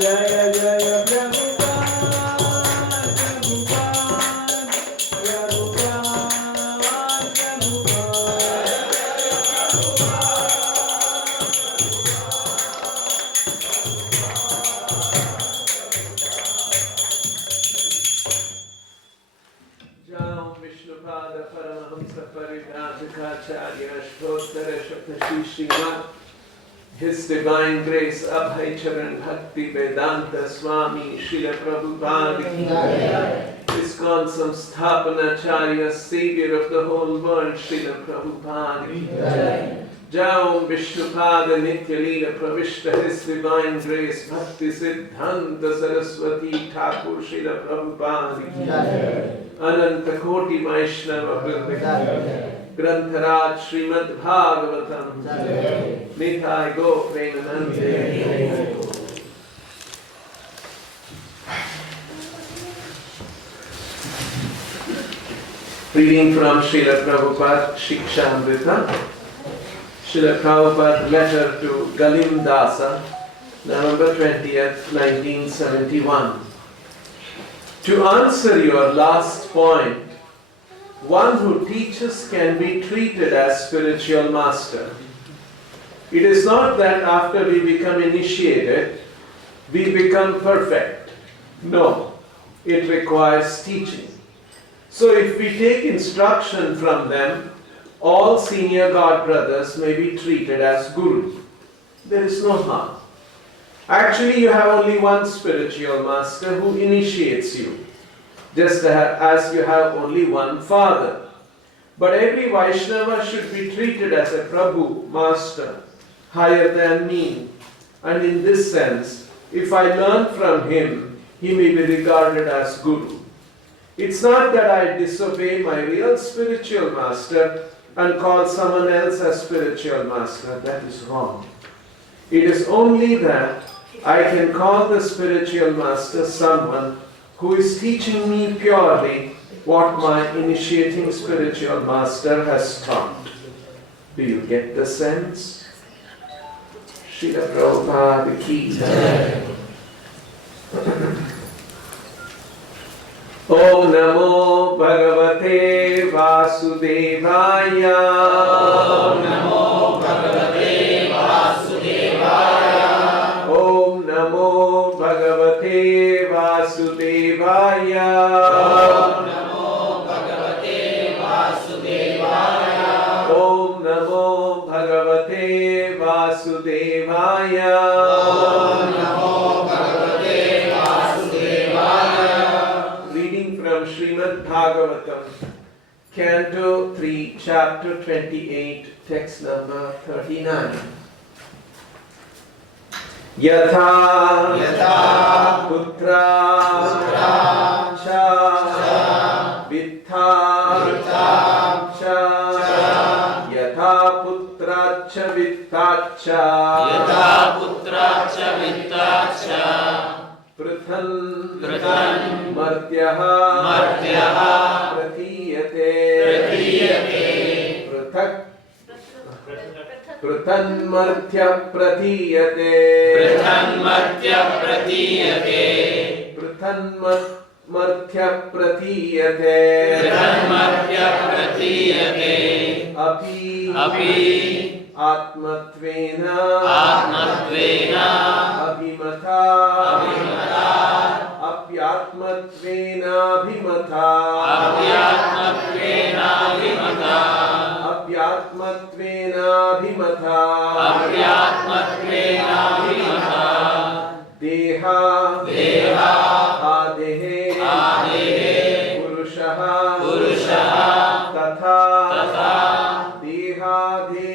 Jaya Jaya Prabhupada, Jam Vishnupada Paramahamsa Parijajikacharya Shtottara Shakti Srimad His Divine Grace Abhay Charan Bhakti Vedanta Swami Srila Prabhupada ISKCON Samsthapanacharya Savior of the whole world Srila Prabhupada Jam Vishnupada Nitya Leela Pravishta His Divine Grace Bhakti Siddhanta Saraswati Thakur Srila Prabhupada Ananta Koti Vaishnava Vrinda Grantharaj Srimad Bhagavatam Nithai Go Premanande. Reading from Srila Prabhupada Shikshamrita, Srila Prabhupada letter to Galim Dasa, November 20th, 1971. To answer your last point, one who teaches can be treated as spiritual master. It is not that after we become initiated, we become perfect. No, it requires teaching. So if we take instruction from them, all senior God brothers may be treated as guru. There is no harm. Actually, you have only one spiritual master who initiates you, just as you have only one father. But every Vaishnava should be treated as a Prabhu, master, higher than me. And in this sense, if I learn from him, he may be regarded as guru. It's not that I disobey my real spiritual master and call someone else as spiritual master. That is wrong. It is only that I can call the spiritual master someone who is teaching me purely what my initiating spiritual master has taught. Do you get the sense? Srila Prabhupada ki jai. Om Namo Bhagavate Vasudevaya. Om Namo Bhagavate Vasudevaya. Om Namo Bhagavate Vasudevaya. Om Namo Bhagavate Vasudevaya. Om Namo Bhagavate Vasudevaya. Om Namo Bhagavate Vasudevaya. Reading from Srimad Bhagavatam, Canto 3, Chapter 28, text number 39. Yatha putra cha vittha cha yatha putra cha vittha cha prathan martyah pratiyate prathan martya pratiyate prathan martya pratiyate api atmatvena abhimatha apyatmatvena abhimatha deha adehe purushah tatha deha de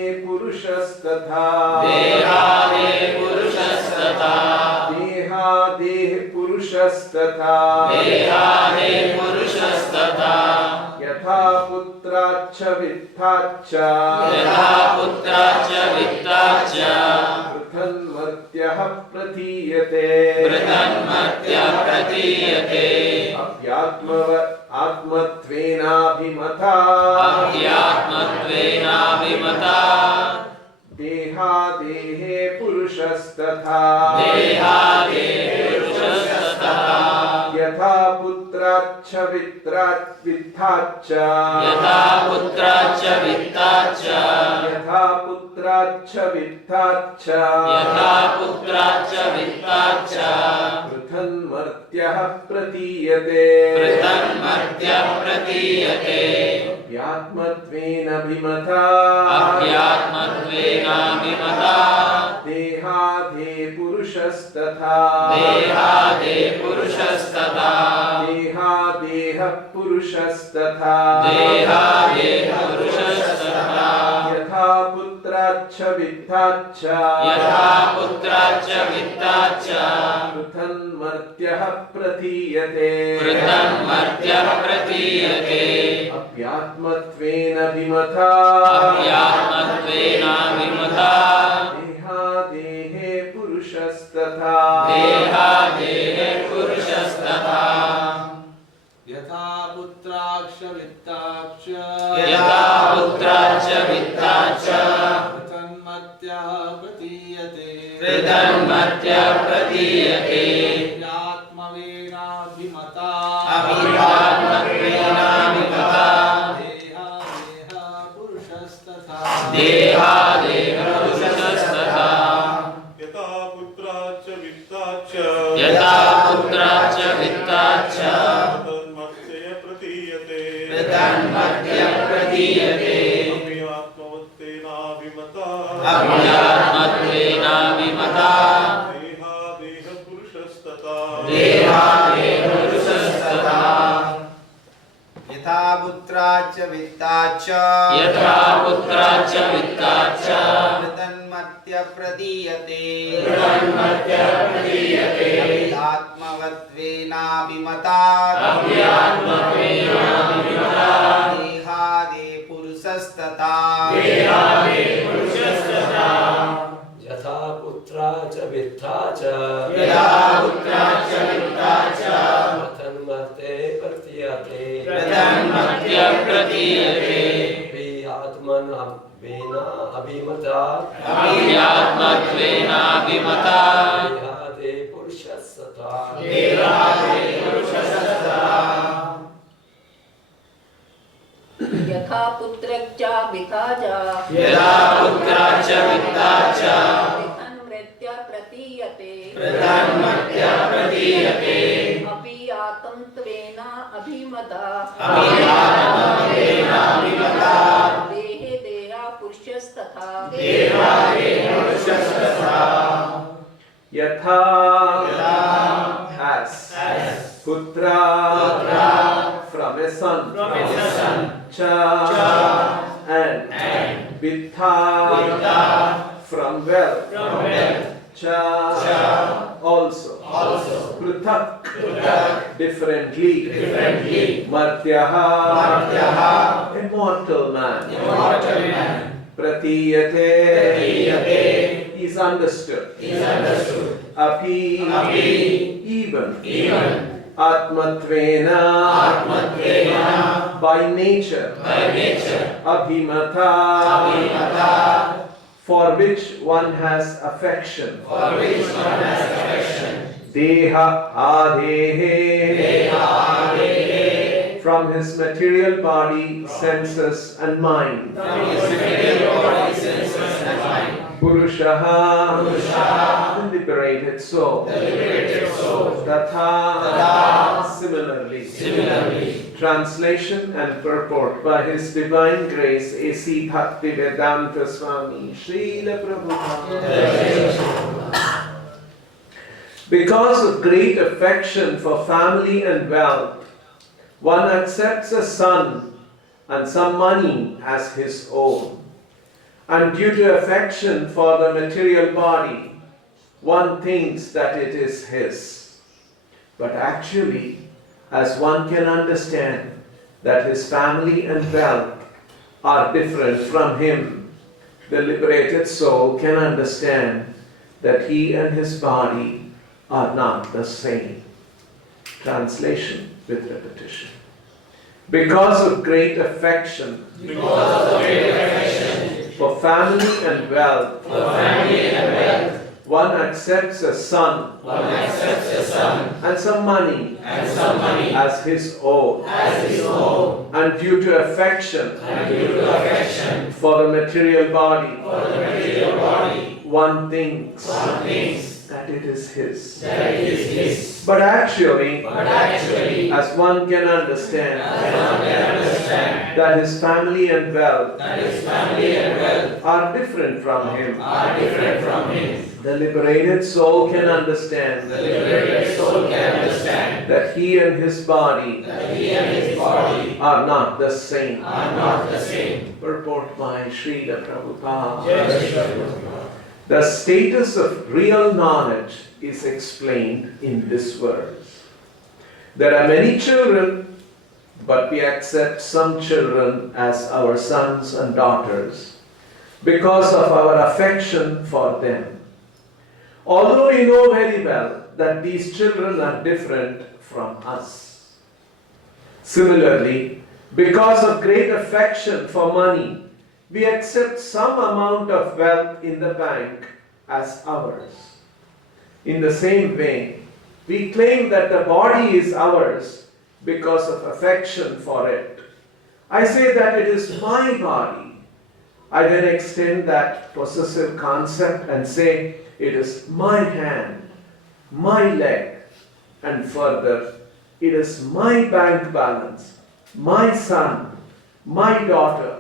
purushasthatha deha de purushasthatha yatha putracha vittacha prathan martyah pratiyate apyatmatvena abhimatha deha देहादेहे पुरुषस्तथा यथा पुत्राच्च वित्ताच्च यथा पुत्राच्च वित्ताच्च पृथन्मर्त्यः प्रतीयते अव्यात्मत्वेनाभिमता देहादे पुरुषस्तथा देहादेह पुरुषस्तथा यथा पुत्राच्च वित्ताच्च पृथन्मर्त्यः प्रतीयते अव्यात्मत्वेनाभिमता देहादेहे पुरुषस्तथा यथा पुत्राच्च वित्ताच्च पृथन्मर्त्यः प्रतीयते आत्मवेनाभिमता देहादेह पुरुषस्तथा यथा पुत्राच्च वित्ताच्च तन्मर्त्यय प्रतीयते अव्यात्मवत्तेनाभिमता देहादेह पुरुषस्तथा यथा पुत्राच्च वित्ताच्च पृथन्मर्त्यः प्रतीयते आत्मवत्वेनाभिमता देहादे पुरुषस्तथा यथा पुत्रा च वित्ता च तन्मर्ते प्रतीयते हि आत्मना अभिमता देहादे पुरुषस्तथा यथा पुत्रच्च वित्ताच्च पृथन्मर्त्यः प्रतीयते अपि आत्मत्वेनाभिमता देहे देहा पुरुषस्तथा यथा as putra from a son cha and vitta from wealth cha also pruthak differently martyaha a mortal man pratiyate is understood api even atmatvena by nature abhimata for which one has affection deha adehe from his material body, senses and mind. Purushaha, the liberated soul. Tatha, similarly. Translation and purport by His Divine Grace A.C. Bhaktivedanta Swami Srila Prabhupada. Because of great affection for family and wealth, one accepts a son and some money as his own. And due to affection for the material body, one thinks that it is his. But actually, as one can understand that his family and wealth are different from him, the liberated soul can understand that he and his body are not the same. Translation with repetition. Because of great affection, for family and wealth, one accepts a son and some money as his own, and due to affection for the material body, one thinks that it is his. But actually, as one can understand, that his family and wealth are different from him. The liberated soul can understand that he and his body are not the same. Purport by Srila Prabhupada. The status of real knowledge is explained in this verse. There are many children, but we accept some children as our sons and daughters because of our affection for them. Although we know very well that these children are different from us. Similarly, because of great affection for money, we accept some amount of wealth in the bank as ours. In the same way, we claim that the body is ours because of affection for it. I say that it is my body. I then extend that possessive concept and say it is my hand, my leg, and further, it is my bank balance, my son, my daughter.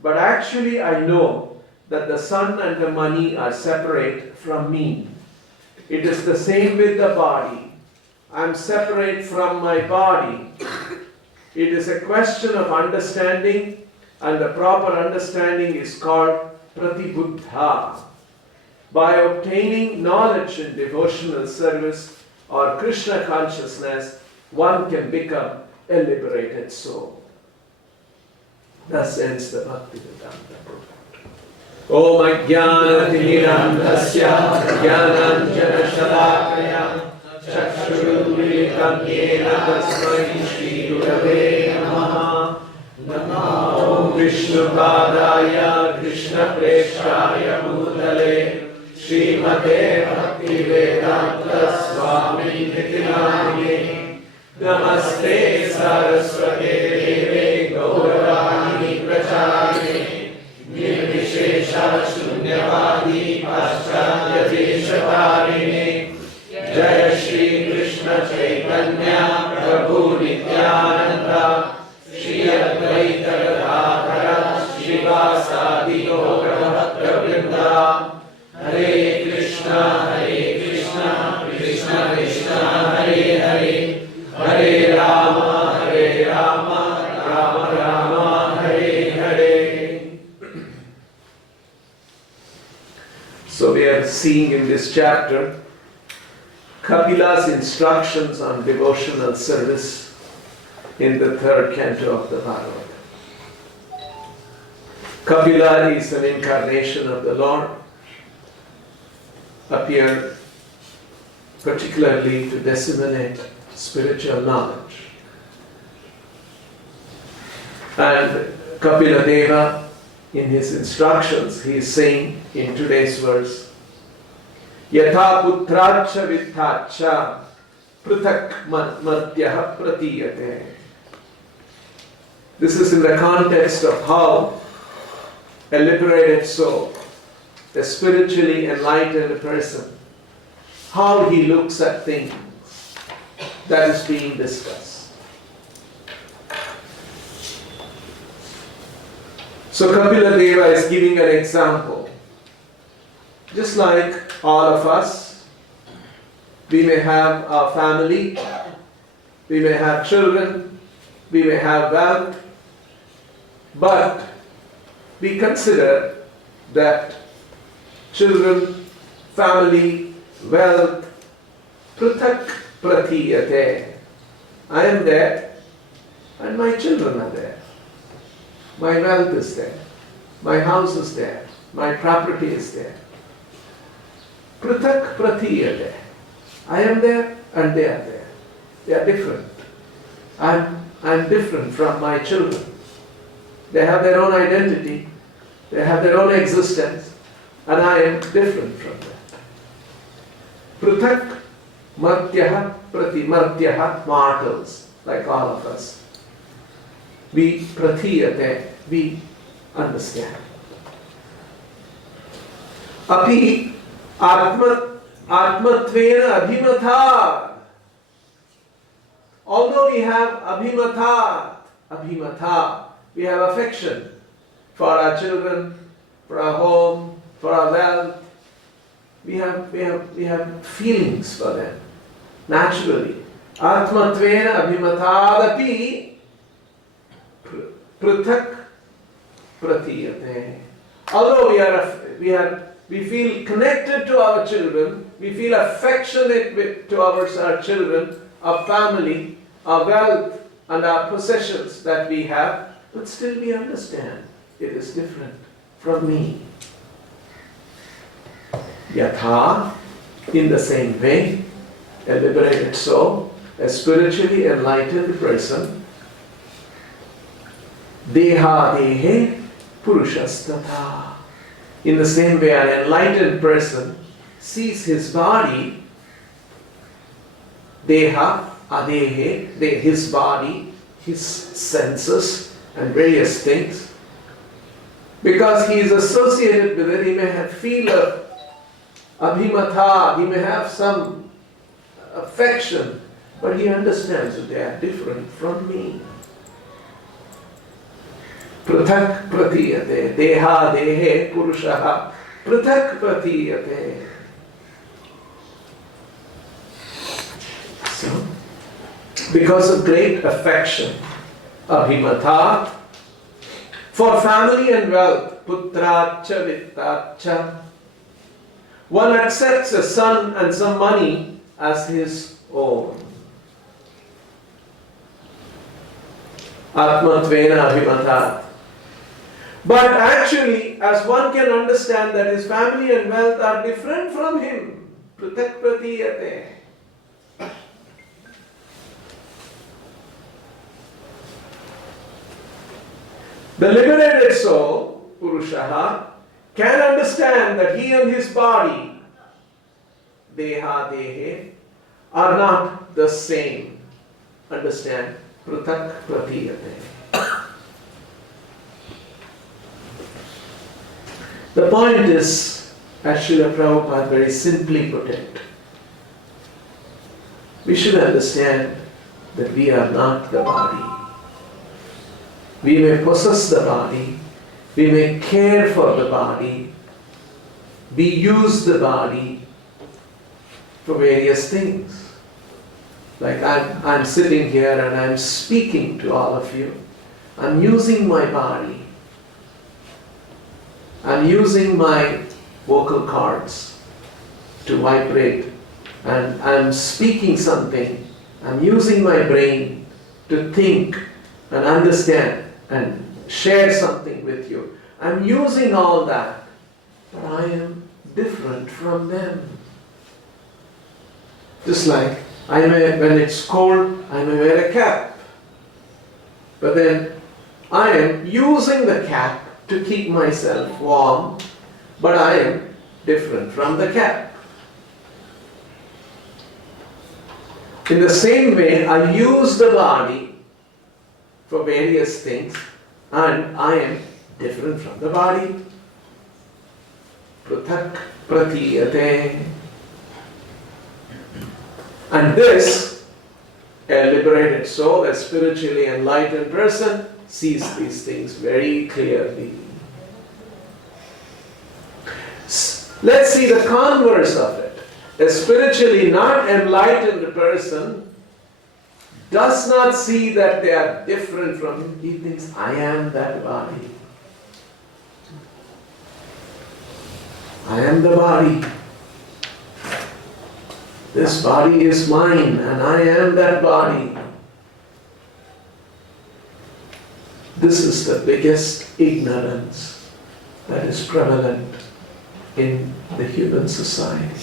But actually I know that the son and the money are separate from me. It is the same with the body. I am separate from my body. It is a question of understanding, and the proper understanding is called pratibuddha. By obtaining knowledge in devotional service or Krishna consciousness, one can become a liberated soul. Thus ends the Bhaktivedanta purport. Om Ajnanatirandasya Jnananjana Shalakaya Chakshurumilitam Yena Tasmai Shri Gurave Namaha. Om Vishnupadaya Krishna Preshaya Bhutale Srimate Bhaktivedanta Swami Nityanamine Namaste Saraswate Deve Gauravani Pracharine Nirvishesha Shunyavadi Paschatya Deshatarine Jaya Shri Krishna Chaitanya Prabhu Nityananda Shri Advaita Gadadhara Shivasadi Gaura Bhakta Hare Krishna Krishna Krishna Hare Hare Hare Rama Rama Rama Hare Hare. So we are seeing in this chapter Kapila's instructions on devotional service in the third canto of the Bhagavatam. Kapila is an incarnation of the Lord, appeared particularly to disseminate spiritual knowledge. And Kapila Deva, in his instructions, he is saying in today's verse, Yatha putracha vitthacha pruthak madhyaha pratiyate. This is in the context of how a liberated soul, a spiritually enlightened person, how he looks at things, that is being discussed. So Kapila Deva is giving an example. Just like all of us, we may have our family, we may have children, we may have wealth, but we consider that children, family, wealth, pruthak pratiyate. I am there and my children are there. My wealth is there. My house is there. My property is there. Pruthak pratiyate. I am there and they are there. They are different. I'm different from my children. They have their own identity. They have their own existence, and I am different from them. Pruthak martyaha pratimartyaha, mortals, like all of us. We prathiyate, we understand. Api atmatvena abhimatha. Although we have abhimatha, we have affection for our children, for our home, for our wealth. We have feelings for them, naturally. Atmatvena abhimatadapi pruthak pratiyate. Although we feel connected to our children, we feel affectionate towards our children, our family, our wealth, and our possessions that we have, but still we understand it is different from me. Yatha, in the same way, a liberated soul, a spiritually enlightened person, deha dehe purushastata. In the same way, an enlightened person sees his body, deha, adehe, his body, his senses, and various things. Because he is associated with it, he may have feel of abhimatha, he may have some affection, but he understands that they are different from me. Prathak pratiyate, deha dehe purushaha, prathak pratiyate. So, because of great affection, abhimatha, for family and wealth, putracha vittacha, one accepts a son and some money as his own. Atmatvena abhimatha. But actually, as one can understand that his family and wealth are different from him, prathak pratiyate. The liberated soul, Purushaha, can understand that he and his body, Deha Dehe, are not the same. Understand? Prathak Pratiyate. The point is, as Srila Prabhupada very simply put it, we should understand that we are not the body. We may possess the body, we may care for the body, we use the body for various things. Like I'm sitting here and I'm speaking to all of you. I'm using my body. I'm using my vocal cords to vibrate, and I'm speaking something. I'm using my brain to think and understand and share something with you. I'm using all that, but I am different from them. Just like when it's cold, I may wear a cap. But then I am using the cap to keep myself warm, but I am different from the cap. In the same way, I use the body for various things, and I am different from the body. Prathak pratiyate. And this, a liberated soul, a spiritually enlightened person, sees these things very clearly. Let's see the converse of it. A spiritually not enlightened person does not see that they are different from him. He thinks, I am that body. I am the body. This body is mine and I am that body. This is the biggest ignorance that is prevalent in the human society.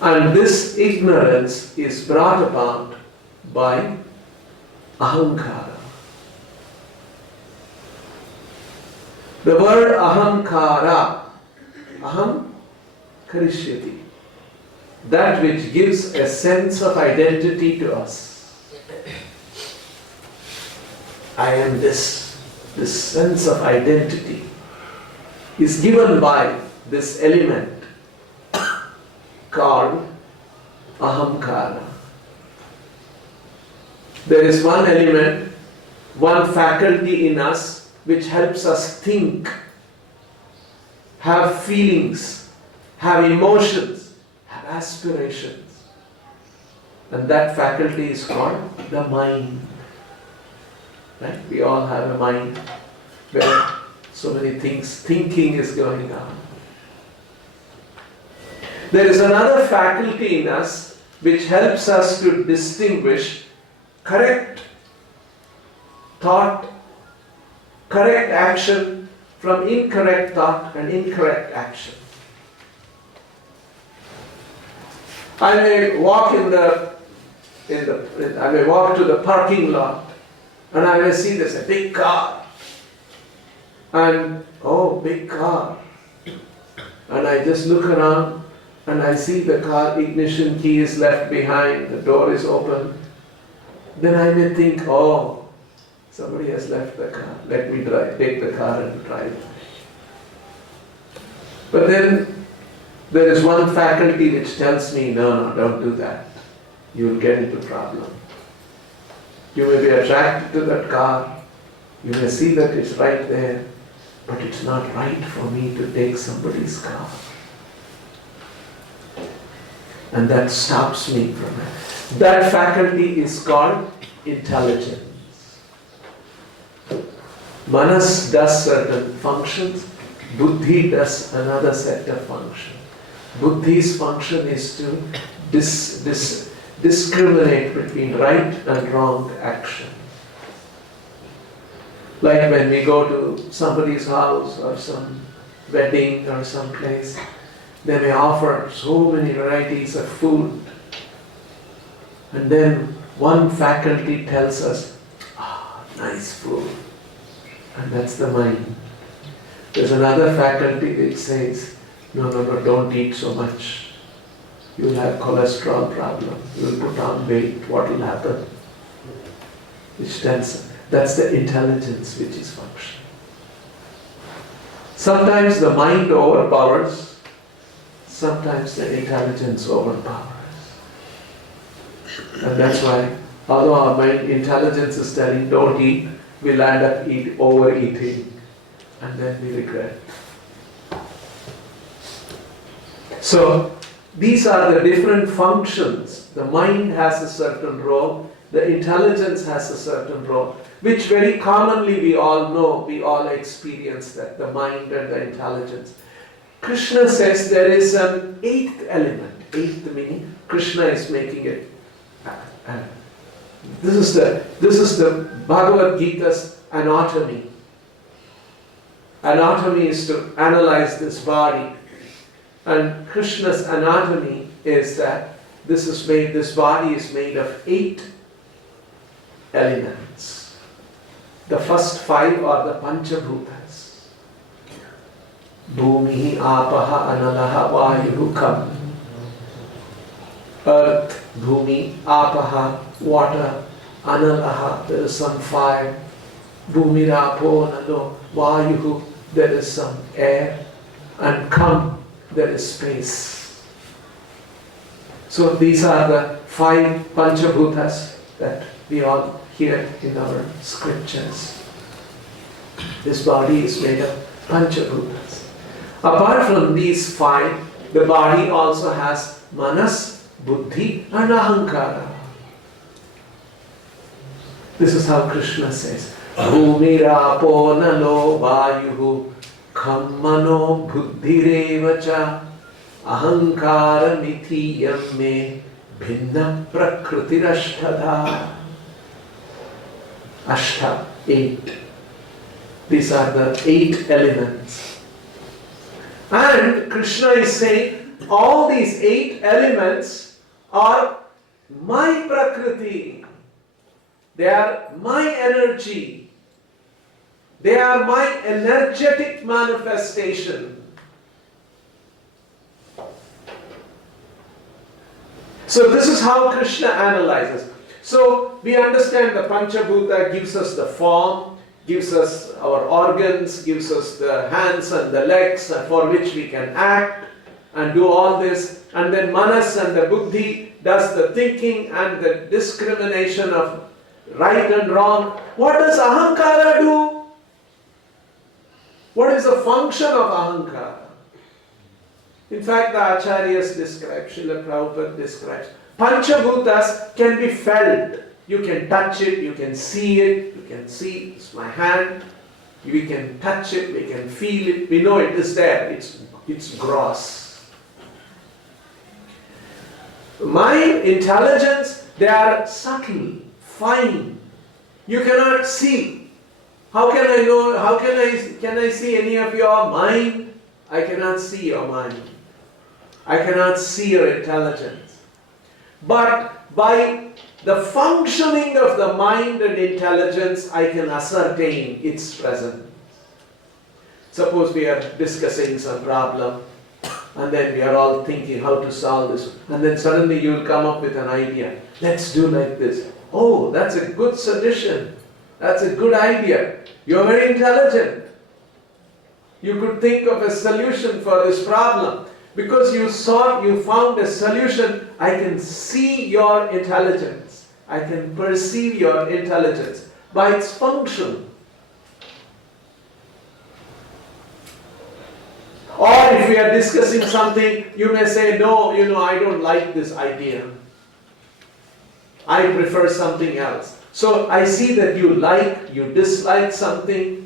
And this ignorance is brought about by ahankara. The word ahamkara, aham karishyati, that which gives a sense of identity to us. I am this sense of identity is given by this element called ahamkara. There is one element, one faculty in us which helps us think, have feelings, have emotions, have aspirations. And that faculty is called the mind. Right? We all have a mind where so many things, thinking is going on. There is another faculty in us which helps us to distinguish correct thought, correct action from incorrect thought and incorrect action. I may walk I may walk to the parking lot and I may see there's a big car. And oh, big car. And I just look around and I see the car ignition key is left behind, the door is open. Then I may think, oh, somebody has left the car. Let me take the car and drive. But then there is one faculty which tells me, no, don't do that. You will get into problem. You may be attracted to that car. You may see that it's right there. But it's not right for me to take somebody's car. And that stops me from it. That faculty is called intelligence. Manas does certain functions, Buddhi does another set of functions. Buddhi's function is to discriminate between right and wrong action. Like when we go to somebody's house or some wedding or some place, they may offer so many varieties of food. And then one faculty tells us, nice food. And that's the mind. There's another faculty which says, no, don't eat so much. You'll have cholesterol problem. You'll put on weight. What will happen? Which tells us, that's the intelligence which is functioning. Sometimes the mind overpowers, sometimes the intelligence overpowers. And that's why, although our mind intelligence is telling don't eat, we'll end up overeating, and then we regret. So, these are the different functions. The mind has a certain role, the intelligence has a certain role, which very commonly we all know, we all experience that, the mind and the intelligence. Krishna says there is an eighth element. Eighth meaning, Krishna is making it. This is the Bhagavad Gita's anatomy. Anatomy is to analyze this body. And Krishna's anatomy is that this body is made of 8 elements. The first 5 are the Panchabhutas. Bhumi, Apaha, Analaha, Vayuhu, Kam. Earth, Bhumi, Apaha, water, Analaha, there is some fire. Bhumi, Rapo, Analo, Vayuhu, there is some air. And Kam, there is space. So these are the 5 Panchabhutas that we all hear in our scriptures. This body is made of Panchabhutas. Apart from these 5, the body also has Manas, Buddhi and Ahankara. This is how Krishna says, Bhumirapo nalo vayuhu kham mano buddhirevacha ahankara mithiyam me bhinna prakrutirashthadha. Ashtha, 8. These are the 8 elements. And Krishna is saying, all these 8 elements are my Prakriti. They are my energy. They are my energetic manifestation. So this is how Krishna analyzes. So we understand the Panchabhuta gives us the form, gives us our organs, gives us the hands and the legs for which we can act and do all this. And then Manas and the Buddhi does the thinking and the discrimination of right and wrong. What does Ahankara do? What is the function of Ahankara? In fact, the Acharyas describe, Srila Prabhupada describes, Panchabhutas can be felt. You can touch it, you can see it, you can see it's my hand, we can touch it, we can feel it, we know it is there, it's gross. Mind, intelligence, they are subtle, fine. You cannot see. How can I know, can I see any of your mind? I cannot see your mind. I cannot see your intelligence. But by the functioning of the mind and intelligence, I can ascertain its presence. Suppose we are discussing some problem, and then we are all thinking how to solve this, and then suddenly you will come up with an idea. Let's do like this. Oh, that's a good suggestion. That's a good idea. You are very intelligent. You could think of a solution for this problem. Because you found a solution, I can see your intelligence. I can perceive your intelligence by its function. Or if we are discussing something, you may say, no, I don't like this idea. I prefer something else. So I see that you dislike something.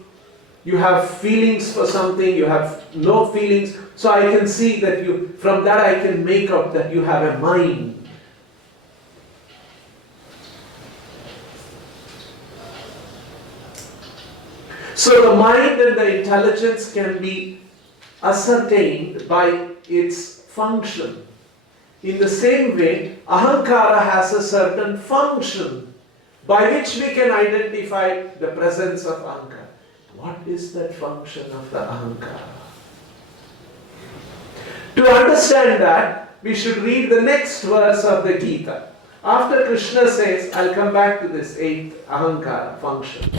You have feelings for something, you have no feelings. So I can see that from that I can make out that you have a mind. So the mind and the intelligence can be ascertained by its function. In the same way, Ahankara has a certain function by which we can identify the presence of Ahankara. What is that function of the Ahankara? To understand that, we should read the next verse of the Gita. After Krishna says, I'll come back to this 8th Ahankara function.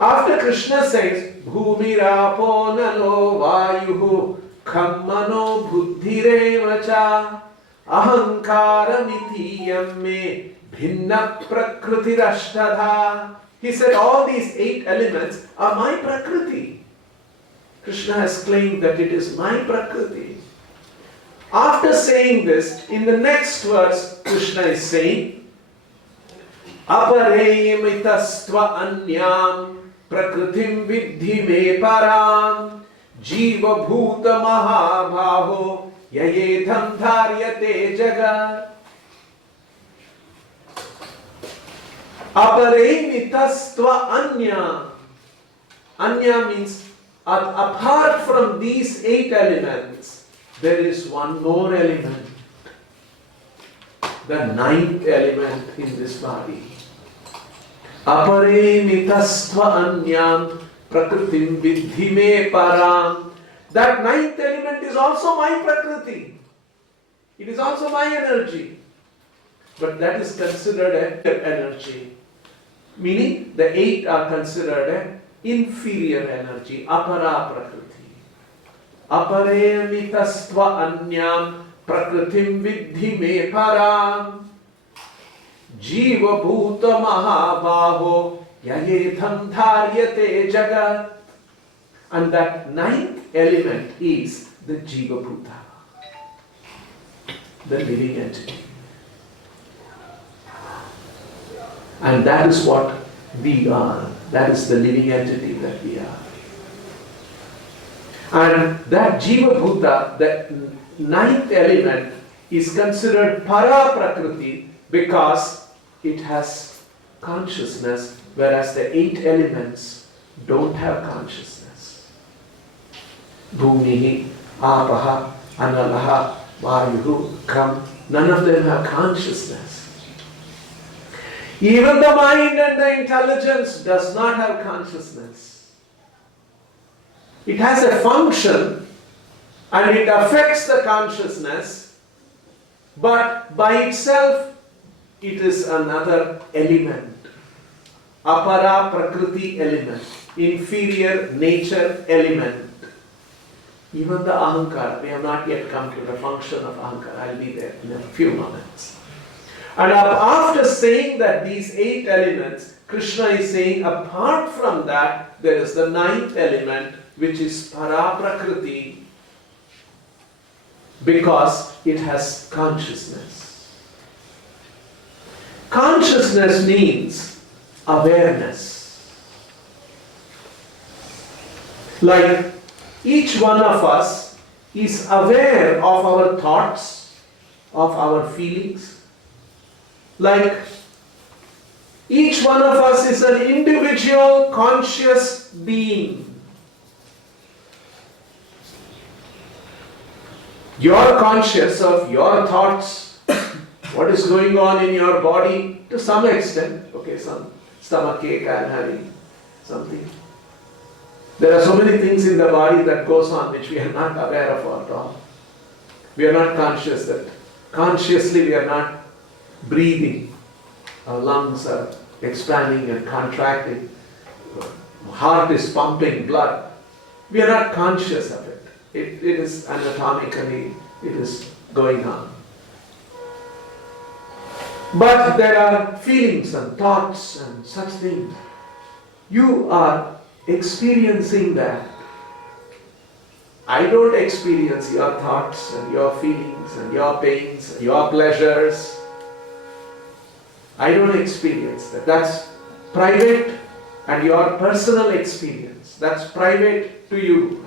After Krishna says, Bhumirapo nalo vayuhu khammano buddhirevacha ahankaramiti me bhinna prakrutirashtadha. He said all these 8 elements are my prakriti. Krishna has claimed that it is my prakriti. After saying this, in the next verse, Krishna is saying, Apareyamitastva anyam prakritim vidhi me param jiva bhuta mahabhaho yayedham dharyate jagat. Aparemitastva anya. Anya means apart from these 8 elements, there is one more element. The 9th element in this body. Aparemitastva anyam prakritim vidhi me param. That 9th element is also my prakriti. It is also my energy. But that is considered an energy. Meaning the 8 are considered an inferior energy, apara prakriti. Aparemitastva anyam prakritim vidhi me param jiva bhuta mahabhaho yayedham dharyate jagat. And that 9th element is the jiva bhuta, the living entity. And that is what we are. That is the living entity that we are. And that Jiva Bhuta, that 9th element, is considered para prakriti because it has consciousness, whereas the 8 elements don't have consciousness. Bhumihi, Apaha, Analaha, Vayuhu, Kham, none of them have consciousness. Even the mind and the intelligence does not have consciousness. It has a function and it affects the consciousness, but by itself it is another element. Apara prakriti element, inferior nature element. Even the ahankara, we have not yet come to the function of ahankara. I'll be there in a few moments. And after saying that these 8 elements, Krishna is saying apart from that, there is the 9th element, which is para prakriti, because it has consciousness. Consciousness means awareness. Like each one of us is aware of our thoughts, of our feelings. Like each one of us is an individual conscious being. You're conscious of your thoughts, what is going on in your body to some extent. Okay, some stomach ache I'm having, something. There are so many things in the body that goes on which we are not aware of at all. We are not conscious that. Consciously we are not breathing. Our lungs are expanding and contracting. Heart is pumping blood. We are not conscious of it. It is anatomically, it is going on. But there are feelings and thoughts and such things. You are experiencing that. I don't experience your thoughts and your feelings and your pains and your pleasures. I don't experience that. That's private and your personal experience. That's private to you.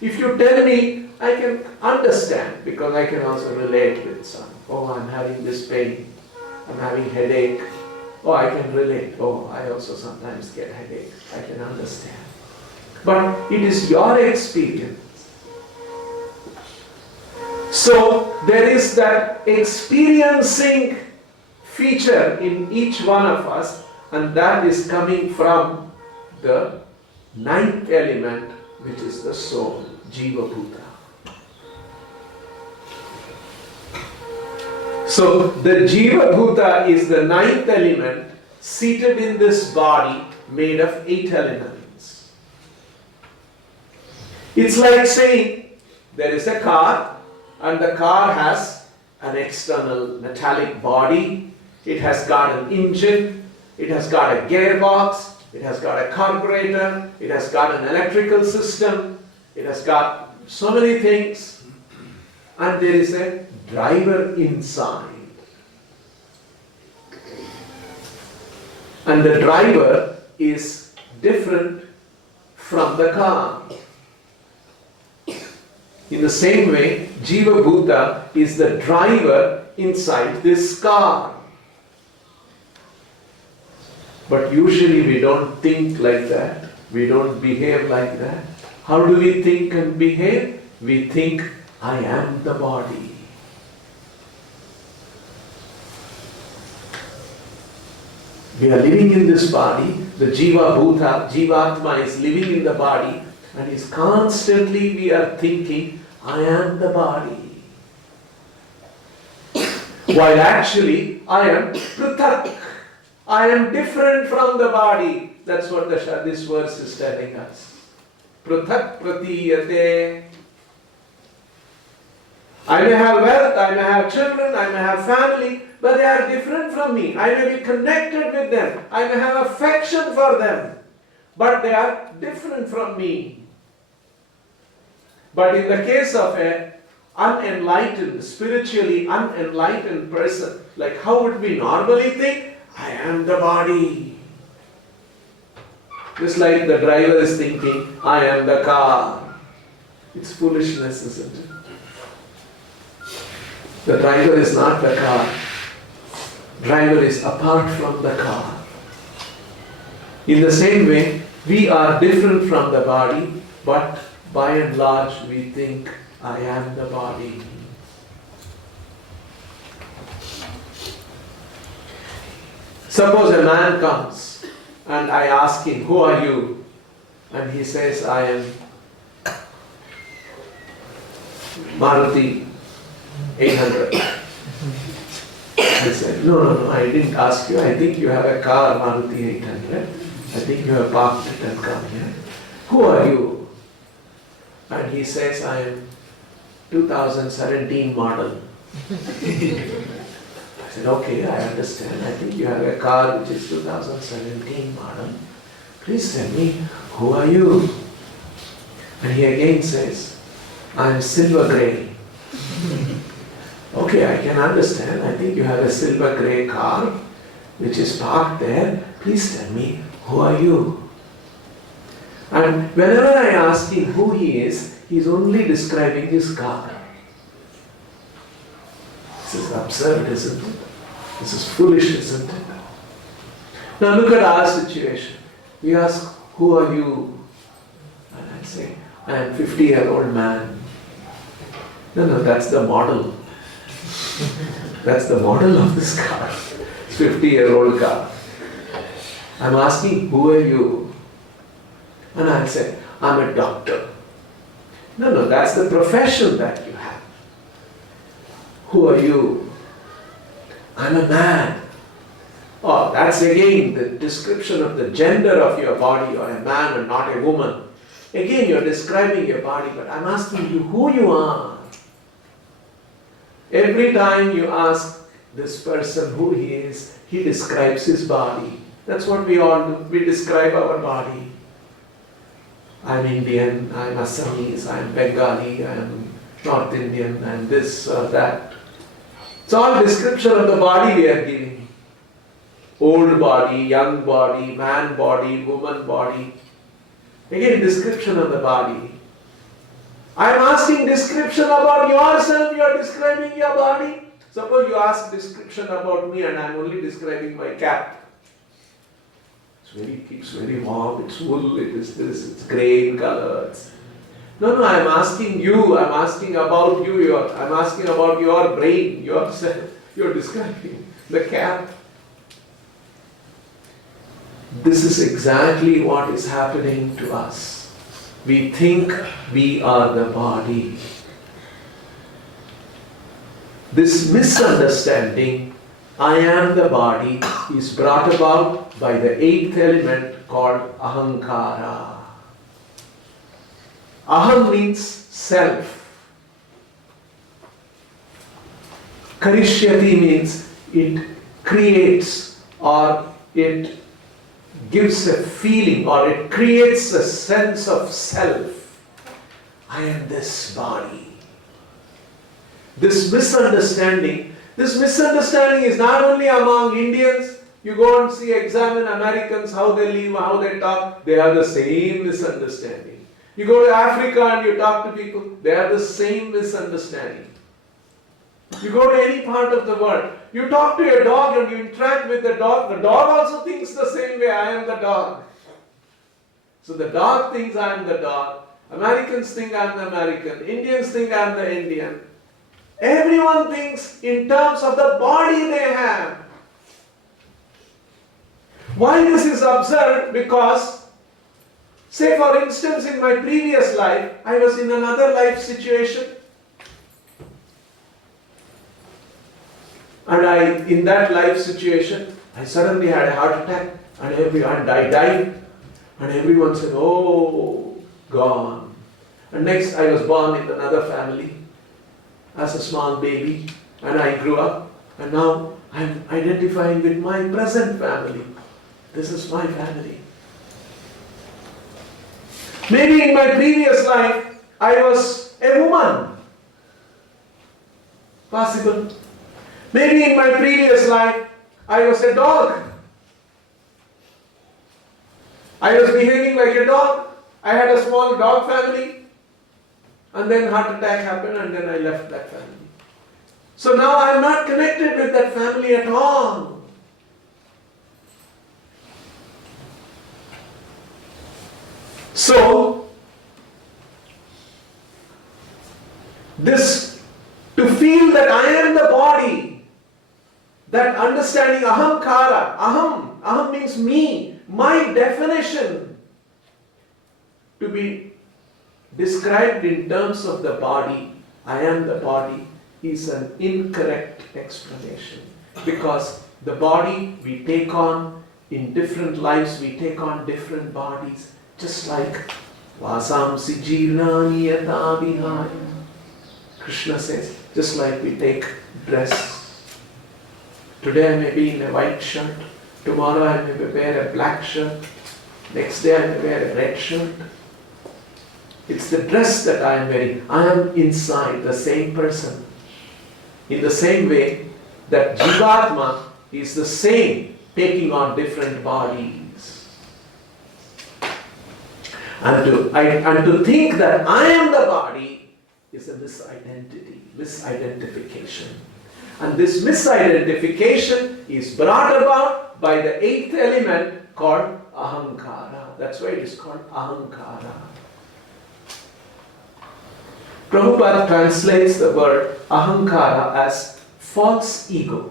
If you tell me, I can understand because I can also relate with some. Oh, I'm having this pain. I'm having headache. Oh, I can relate. Oh, I also sometimes get headache. I can understand. But it is your experience. So there is that experiencing feature in each one of us, and that is coming from the 9th element, which is the soul, Jiva Bhuta. So the Jiva Bhuta is the 9th element seated in this body made of 8 elements. It's like saying there is a car and the car has an external metallic body. It has got an engine, it has got a gearbox, it has got a carburetor, it has got an electrical system, it has got so many things, and there is a driver inside. And the driver is different from the car. In the same way, Jiva Bhuta is the driver inside this car. But usually we don't think like that. We don't behave like that. How do we think and behave? We think, I am the body. We are living in this body. The Jiva Bhuta, Jivatma is living in the body, and is constantly we are thinking, I am the body. While actually, I am Pruthak. I am different from the body. That's what this verse is telling us. Pruthak pratiyate. I may have wealth, I may have children, I may have family, but they are different from me. I may be connected with them. I may have affection for them, but they are different from me. But in the case of an unenlightened, spiritually unenlightened person, like how would we normally think? I am the body. Just like the driver is thinking, I am the car. It's foolishness, isn't it? The driver is not the car. Driver is apart from the car. In the same way, we are different from the body, but by and large we think, I am the body. Suppose a man comes and I ask him, who are you? And he says, I am Maruti 800. I said, no, I didn't ask you. I think you have a car, Maruti 800. I think you have parked it and come here. Who are you? And he says, I am 2017 model. I said, okay, I understand. I think you have a car which is 2017 model. Please tell me, who are you? And he again says, I am silver grey. Okay, I can understand. I think you have a silver grey car which is parked there. Please tell me, who are you? And whenever I ask him who he is only describing his car. This is absurd, isn't it? This is foolish, isn't it? Now look at our situation. We ask, who are you? And I say, I am 50-year-old man. No, that's the model. That's the model of this car. It's 50-year-old car. I'm asking, who are you? And I'll say, I'm a doctor. No, that's the profession that you have. Who are you? I'm a man. Oh, that's again the description of the gender of your body. You're a man and not a woman. Again, you're describing your body, but I'm asking you who you are. Every time you ask this person who he is, he describes his body. That's what we all do. We describe our body. I'm Indian, I'm Assamese, I'm Bengali, I'm North Indian, I'm this or that. It's all description of the body we are giving. Old body, young body, man body, woman body. Again, description of the body. I am asking description about yourself, you are describing your body. Suppose you ask description about me and I am only describing my cap. It's very warm, it's wool, it is this, it's grey in color. No, I am asking you, I am asking about you, I am asking about your brain, yourself. You are describing the cap. This is exactly what is happening to us. We think we are the body. This misunderstanding, I am the body, is brought about by the eighth element called ahankara. Aham means self. Karishyati means it creates or it gives a feeling or it creates a sense of self. I am this body. This misunderstanding is not only among Indians. You go and examine Americans, how they live, how they talk, they have the same misunderstanding. You go to Africa and you talk to people, they have the same misunderstanding. You go to any part of the world, you talk to your dog and you interact with the dog also thinks the same way, I am the dog. So the dog thinks I am the dog, Americans think I am the American, Indians think I am the Indian. Everyone thinks in terms of the body they have. Why this is absurd? Because, say for instance, in my previous life, I was in another life situation. And in that life situation, I suddenly had a heart attack and I died. And everyone said, oh, gone. And next I was born in another family as a small baby. And I grew up. And now I am identifying with my present family. This is my family. Maybe in my previous life, I was a woman. Possible. Maybe in my previous life, I was a dog. I was behaving like a dog. I had a small dog family. And then heart attack happened and then I left that family. So now I am not connected with that family at all. So, to feel that I am the body that understanding ahamkara, aham means me, my definition to be described in terms of the body, I am the body, is an incorrect explanation. Because the body we take on in different lives, we take on different bodies, just like Vasamsi Jirnani Yata Vihaya. Krishna says, just like we take dress. Today I may be in a white shirt, tomorrow I may wear a black shirt, next day I may wear a red shirt. It's the dress that I am wearing. I am inside the same person. In the same way that Jivatma is the same, taking on different bodies. And to think that I am the body is a misidentification. And this misidentification is brought about by the eighth element called ahankara. That's why it is called ahankara. Prabhupada translates the word ahankara as false ego.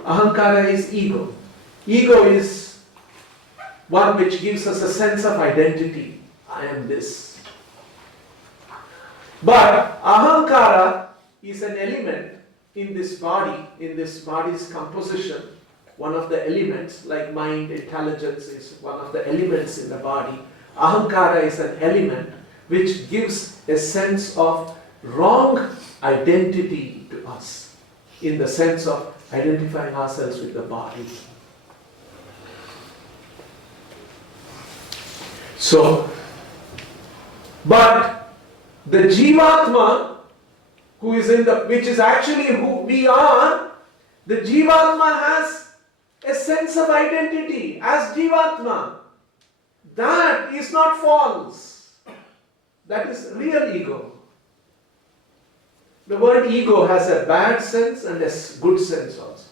Ahankara is ego. Ego is one which gives us a sense of identity. I am this. But ahankara is an element in this body, in this body's composition. One of the elements, like mind, intelligence, is one of the elements in the body. Ahankara is an element which gives a sense of wrong identity to us, in the sense of identifying ourselves with the body. So, but the Jivatma, which is actually who we are, the Jivatma has a sense of identity as Jivatma. That is not false. That is real ego. The word ego has a bad sense and a good sense also.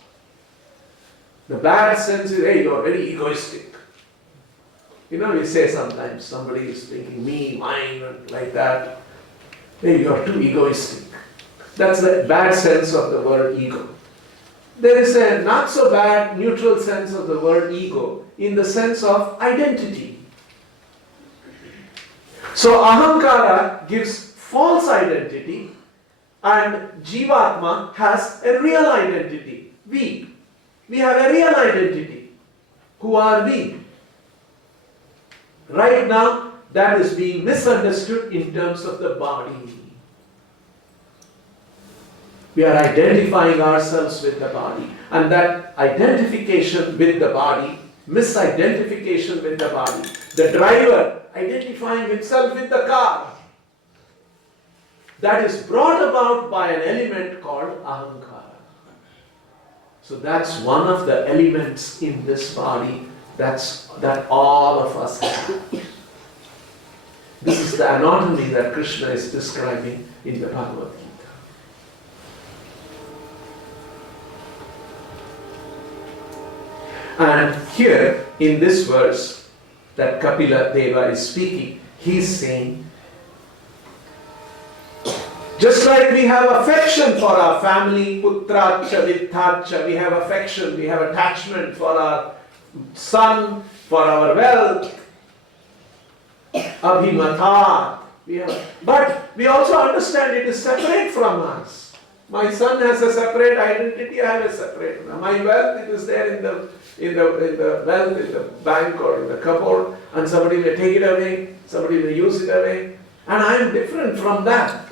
The bad sense is, hey, you're very egoistic. You know, we say sometimes somebody is thinking me, mine, and like that. Hey, you're too egoistic. That's the bad sense of the word ego. There is a not so bad neutral sense of the word ego in the sense of identity. So ahankara gives false identity and Jivatma has a real identity. We have a real identity. Who are we? Right now, that is being misunderstood in terms of the body. We are identifying ourselves with the body. And that identification with the body, misidentification with the body, the driver identifying himself with the car, that is brought about by an element called ahankara. So that's one of the elements in this body that all of us have. This is the anatomy that Krishna is describing in the Bhagavad Gita. And here in this verse that Kapila Deva is speaking, he's saying, just like we have affection for our family, putracha, vittacha, we have affection, we have attachment for our son, for our wealth, abhimata, but we also understand it is separate from us. My son has a separate identity, I have a separate. My wealth, it is there in the wealth, in the bank or in the cupboard, and somebody may take it away, somebody may use it away, and I am different from that.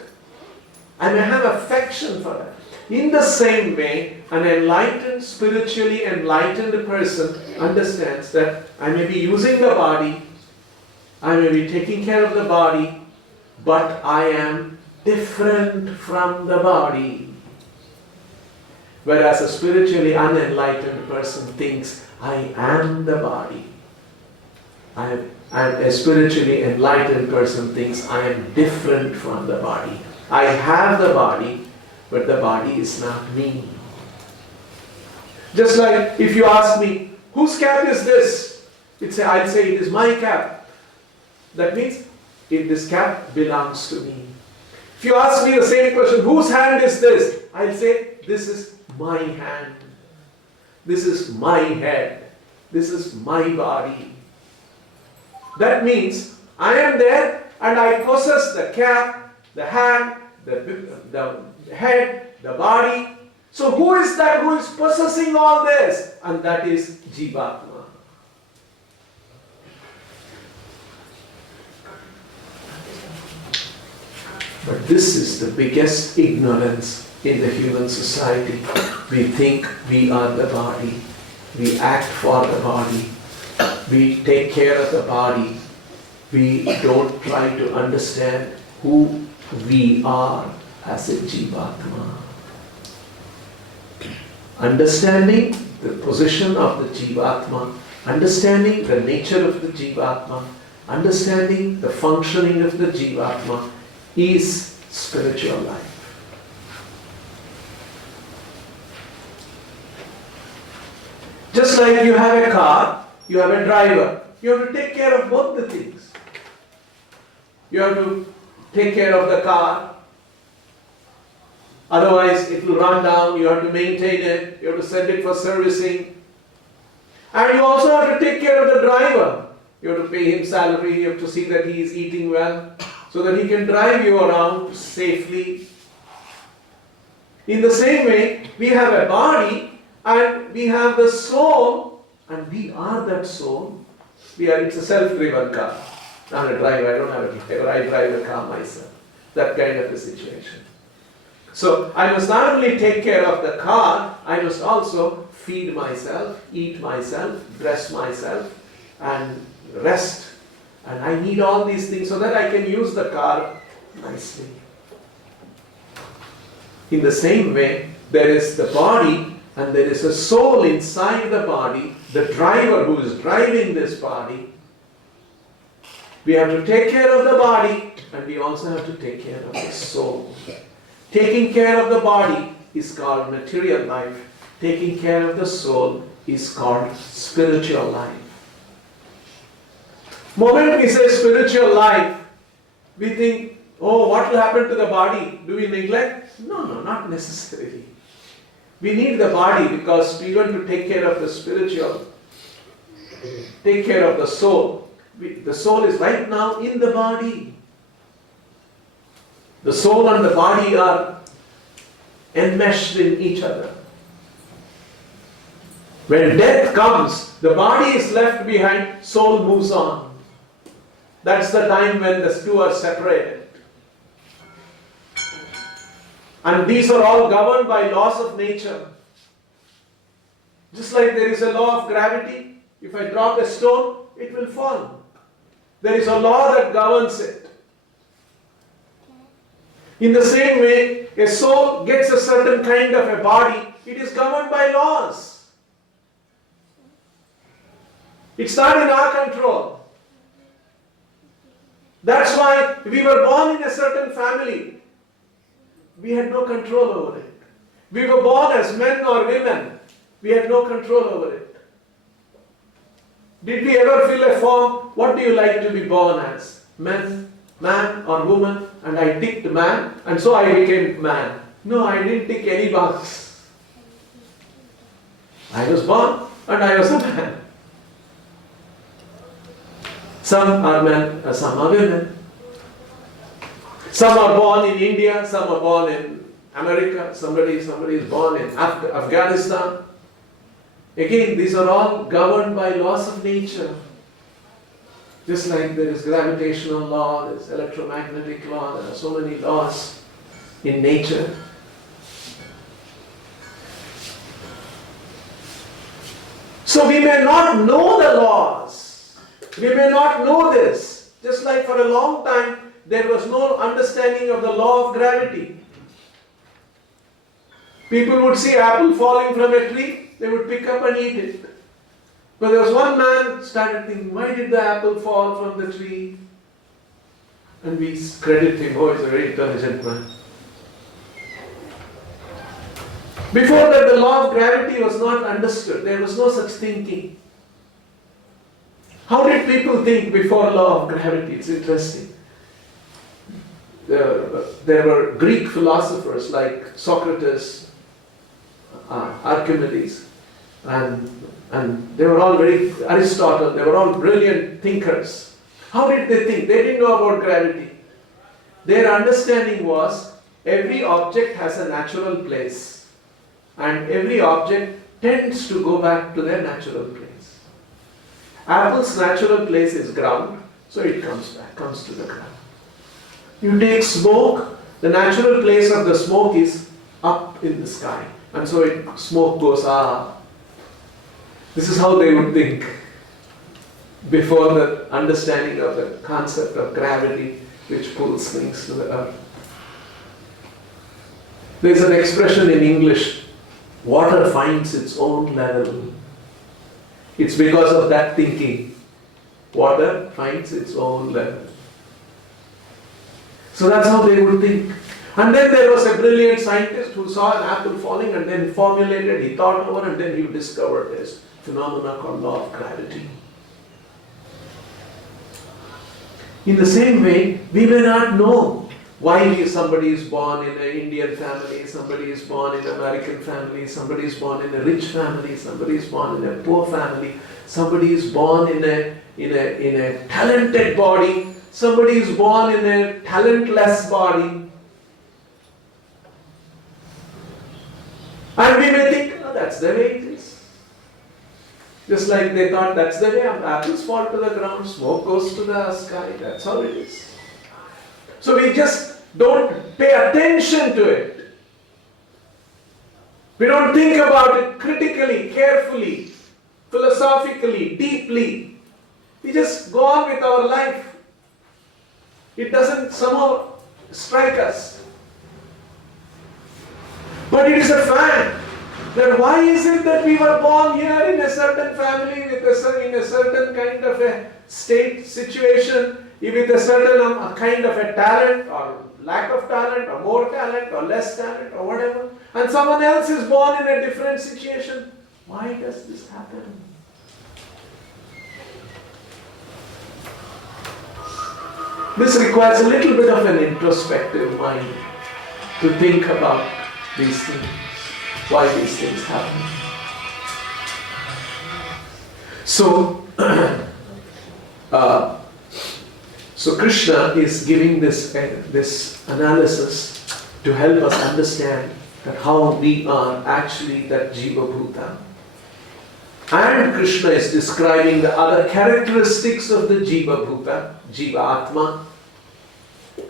I may have affection for that. In the same way, an enlightened, spiritually enlightened person understands that I may be using the body, I may be taking care of the body, but I am different from the body. Whereas a spiritually unenlightened person thinks, I am the body. And a spiritually enlightened person thinks, I am different from the body. I have the body, but the body is not me. Just like if you ask me, whose cap is this? I'll say it is my cap. That means this cap belongs to me. If you ask me the same question, whose hand is this? I'll say this is my hand. This is my head. This is my body. That means I am there and I possess the cap, the hand, the head, the body. So who is that who is possessing all this? And that is Jivatma. But this is the biggest ignorance in the human society. We think we are the body. We act for the body. We take care of the body. We don't try to understand who we are as a Jivatma. Understanding the position of the Jivatma, understanding the nature of the Jivatma, understanding the functioning of the Jivatma is spiritual life. Just like you have a car, you have a driver, you have to take care of both the things. You have to take care of the car, otherwise it will run down, you have to maintain it, you have to send it for servicing. And you also have to take care of the driver. You have to pay him salary, you have to see that he is eating well, so that he can drive you around safely. In the same way, we have a body and we have the soul, and we are that soul. It's a self-driven car. I'm a driver, I don't have a driver, I drive a car myself. That kind of a situation. So I must not only take care of the car, I must also feed myself, eat myself, dress myself, and rest. And I need all these things so that I can use the car nicely. In the same way, there is the body and there is a soul inside the body, the driver who is driving this body. We have to take care of the body and we also have to take care of the soul. Taking care of the body is called material life. Taking care of the soul is called spiritual life. Moment we say spiritual life, we think, oh, what will happen to the body? Do we neglect? No, not necessarily. We need the body because we want to take care of the spiritual, take care of the soul. The soul is right now in the body. The soul and the body are enmeshed in each other. When death comes, the body is left behind, soul moves on. That's the time when the two are separated. And these are all governed by laws of nature. Just like there is a law of gravity, if I drop a stone, it will fall. There is a law that governs it. In the same way, a soul gets a certain kind of a body, it is governed by laws. It's not in our control. That's why we were born in a certain family. We had no control over it. We were born as men or women. We had no control over it. Did we ever fill a form? What do you like to be born as? Man or woman? And I ticked man, and so I became man. No, I didn't tick any box. I was born and I was a man. Some are men, some are women. Some are born in India, some are born in America, somebody is born in Afghanistan. Again, these are all governed by laws of nature. Just like there is gravitational law, there is electromagnetic law, there are so many laws in nature. So we may not know the laws. We may not know this. Just like for a long time, there was no understanding of the law of gravity. People would see apple falling from a tree, they would pick up and eat it. But there was one man started thinking, why did the apple fall from the tree? And we credit him, oh, he's a very intelligent man. Before that, the law of gravity was not understood. There was no such thinking. How did people think before law of gravity? It's interesting. There were Greek philosophers like Socrates, Archimedes, and they were all Aristotle, they were all brilliant thinkers. How did they think? They didn't know about gravity. Their understanding was every object has a natural place, and every object tends to go back to their natural place. Apple's natural place is ground, so it comes to the ground. You take smoke, the natural place of the smoke is up in the sky, and so smoke goes up. This is how they would think before the understanding of the concept of gravity, which pulls things to the earth. There is an expression in English, water finds its own level. It's because of that thinking. Water finds its own level. So that's how they would think. And then there was a brilliant scientist who saw an apple falling and then formulated, he thought over, and then he discovered this phenomena called law of gravity. In the same way, we may not know why somebody is born in an Indian family, somebody is born in an American family, somebody is born in a rich family, somebody is born in a poor family, somebody is born in a talented body, somebody is born in a talentless body. And we may think, oh, that's the way it is. Just like they thought that's the way apples fall to the ground, smoke goes to the sky, that's how it is. So we just don't pay attention to it. We don't think about it critically, carefully, philosophically, deeply. We just go on with our life. It doesn't somehow strike us. But it is a fact that why is it that we were born here in a certain family in a certain kind of a state situation, with a certain kind of a talent or lack of talent or more talent or less talent or whatever, and someone else is born in a different situation. Why does this happen? This requires a little bit of an introspective mind to think about these things, why these things happen. So, so Krishna is giving this analysis to help us understand that how we are actually that Jiva Bhuta. And Krishna is describing the other characteristics of the Jiva Bhuta, Jiva Atma.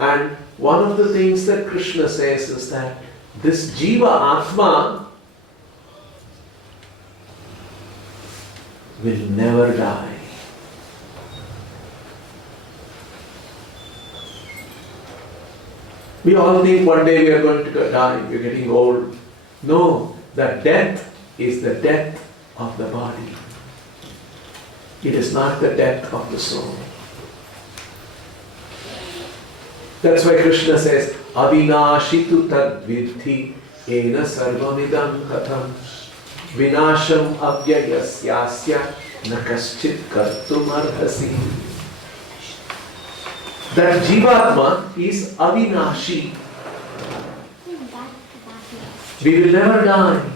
And one of the things that Krishna says is that this Jiva Atma will never die. We all think one day we are going to die, we are getting old. No, that death is the death of the body. It is not the death of the soul. That's why Krishna says, Avinashitu tad vidhi ena sarvamidam katham vinasham avyayasyasya nakaschit kartum arhasi. That Jivatma is avinashi. We will never die.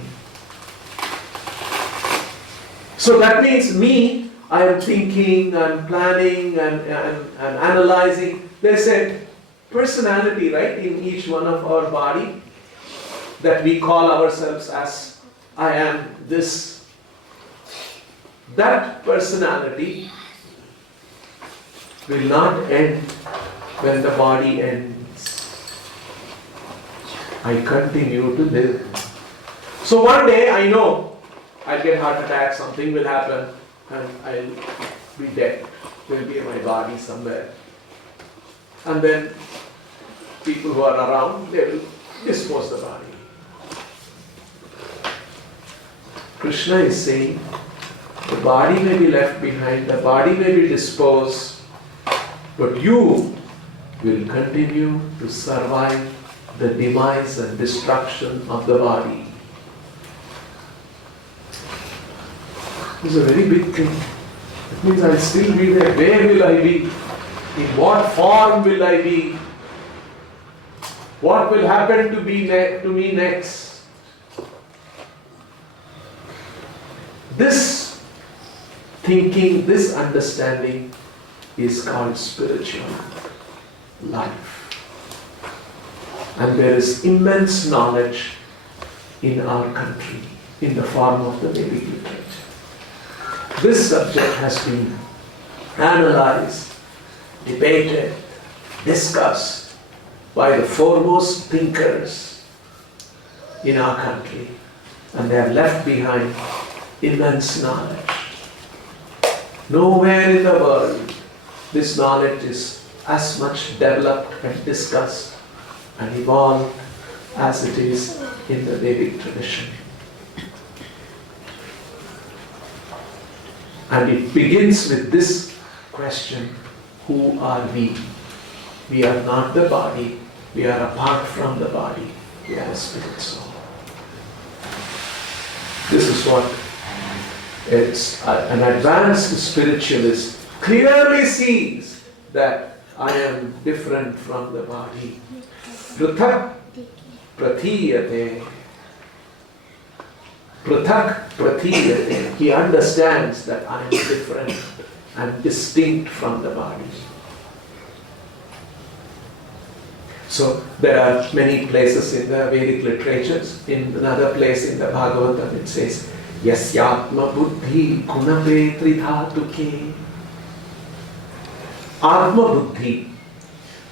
So that means me, I am thinking and planning and analyzing. There's a personality, right, in each one of our body that we call ourselves as I am this. That personality will not end when the body ends. I continue to live. So one day I know I'll get heart attack, something will happen, and I'll be dead. Will be in my body somewhere. And then people who are around, they will dispose the body. Krishna is saying, the body may be left behind, the body may be disposed, but you will continue to survive the demise and destruction of the body. It's a very big thing. It means I'll still be there. Where will I be? In what form will I be? What will happen to me next? This thinking, this understanding is called spiritual life. And there is immense knowledge in our country in the form of the Vedic literature. This subject has been analyzed, debated, discussed by the foremost thinkers in our country, and they have left behind immense knowledge. Nowhere in the world this knowledge is as much developed and discussed and evolved as it is in the Vedic tradition. And it begins with this question: who are we? We are not the body, we are apart from the body, we are a spirit soul. This is what an advanced spiritualist clearly sees, that I am different from the body. Prithak pratiyate. Prithak pratiyate. He understands that I am different and distinct from the body. So there are many places in the Vedic literatures. In another place in the Bhagavatam it says, Yasyatma buddhi gunape tridhatuke. Atma buddhi.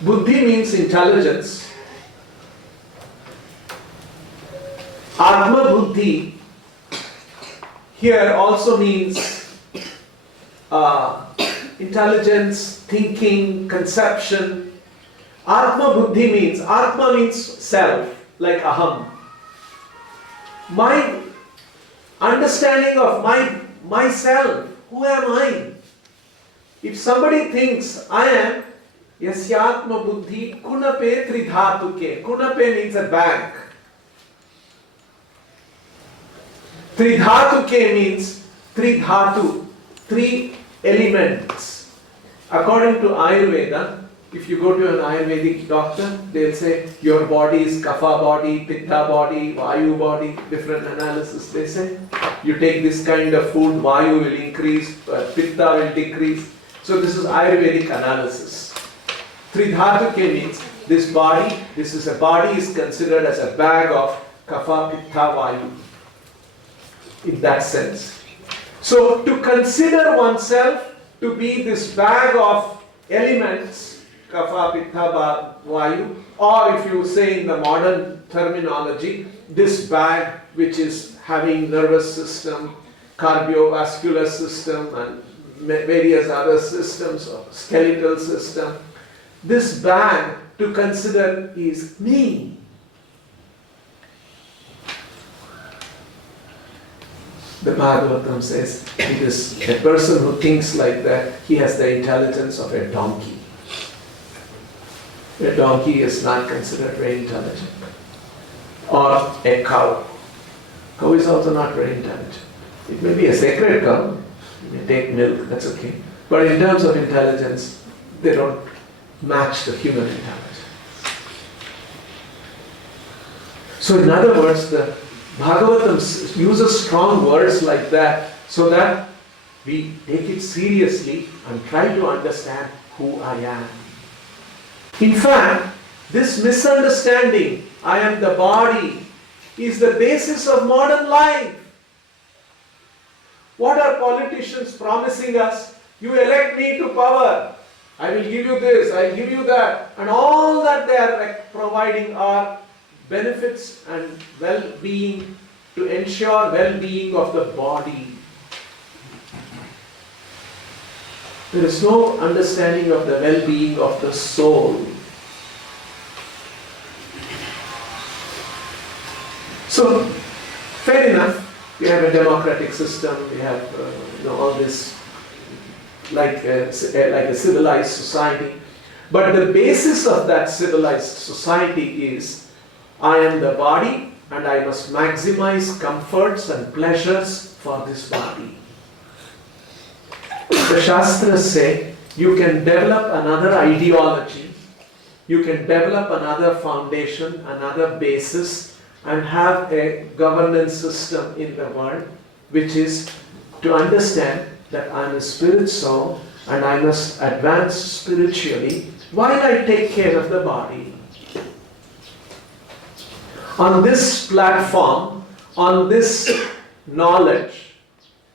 Buddhi means intelligence. Atma buddhi here also means intelligence, thinking, conception. Atma buddhi means, Atma means self, like aham. My understanding of myself, who am I? If somebody thinks I am, yasyatma buddhi kunape tridhatuke. Kunape means a bag. Tridhatuke means tridhatu, three elements. According to Ayurveda, if you go to an Ayurvedic doctor, they'll say your body is kapha body, pitta body, vayu body, different analysis they say. You take this kind of food, vayu will increase, pitta will decrease. So this is Ayurvedic analysis. Tridhatuke means this body, this is a body is considered as a bag of kapha, pitta, vayu. In that sense. So to consider oneself to be this bag of elements, kapha, pitta, vayu, or if you say in the modern terminology, this bag which is having nervous system, cardiovascular system and various other systems, or skeletal system, this bag to consider is me. The Bhagavatam says it is a person who thinks like that, he has the intelligence of a donkey. A donkey is not considered very intelligent. Or a cow. Cow is also not very intelligent. It may be a sacred cow, it may take milk, that's okay. But in terms of intelligence, they don't match the human intelligence. So in other words, the Bhagavatam uses strong words like that so that we take it seriously and try to understand who I am. In fact, this misunderstanding, I am the body, is the basis of modern life. What are politicians promising us? You elect me to power. I will give you this, I will give you that. And all that they are providing are benefits and well-being to ensure well-being of the body. There is no understanding of the well-being of the soul. So, fair enough, we have a democratic system, we have all this like a civilized society. But the basis of that civilized society is I am the body and I must maximize comforts and pleasures for this body. The Shastras say you can develop another ideology, you can develop another foundation, another basis, and have a governance system in the world which is to understand that I am a spirit soul and I must advance spiritually while I take care of the body. On this platform, on this knowledge,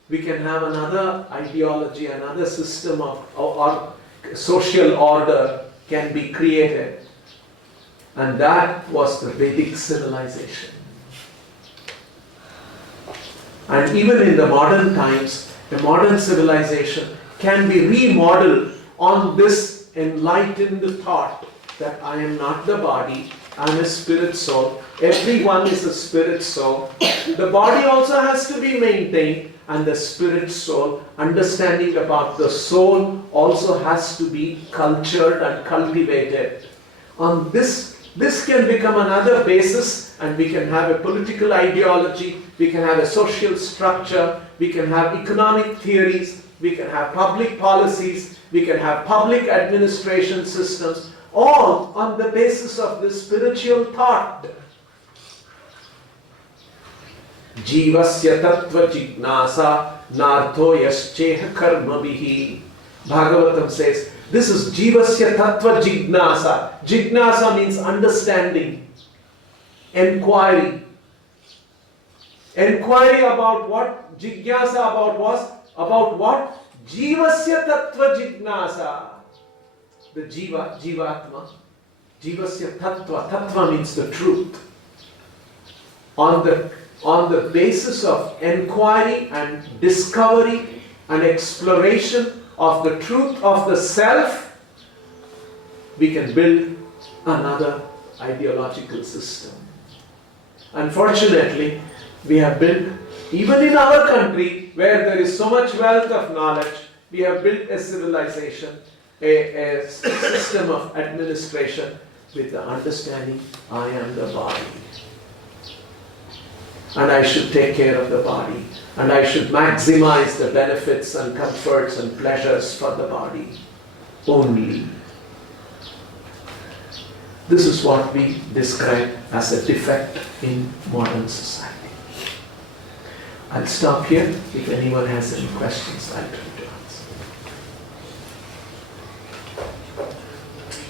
we can have another ideology, another system of or social order can be created. And that was the Vedic civilization. And even in the modern times, the modern civilization can be remodeled on this enlightened thought that I am not the body, I am a spirit soul. Everyone is a spirit soul. The body also has to be maintained, and the spirit soul, understanding about the soul, also has to be cultured and cultivated. On this can become another basis, and we can have a political ideology, we can have a social structure, we can have economic theories, we can have public policies, we can have public administration systems, all on the basis of this spiritual thought. Jivasya tattva jignasa nartho yascheha karma bihi. Bhagavatam says, this is Jivasya tattva jignasa. Jignasa means understanding, enquiry. Enquiry about what? Jignasa about what? Jivasya tattva jignasa. The Jivatma. Jivasya tattva. Tattva means the truth. On the basis of enquiry and discovery and exploration of the truth of the self, we can build another ideological system. Unfortunately, we have built, even in our country where there is so much wealth of knowledge, we have built a civilization, a system of administration with the understanding, I am the body. And I should take care of the body. And I should maximize the benefits and comforts and pleasures for the body only. This is what we describe as a defect in modern society. I'll stop here. If anyone has any questions, I'll try to answer.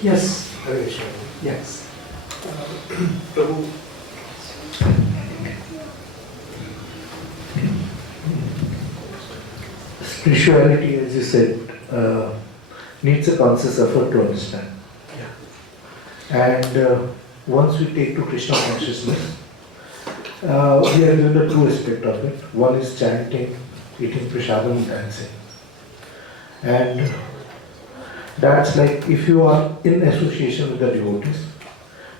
Yes. Yes. Prabhu, spirituality, as you said, needs a conscious effort to understand. And once we take to Krishna consciousness, we are given the true aspect of it. One is chanting, eating prasadam, dancing. And that's like if you are in association with the devotees,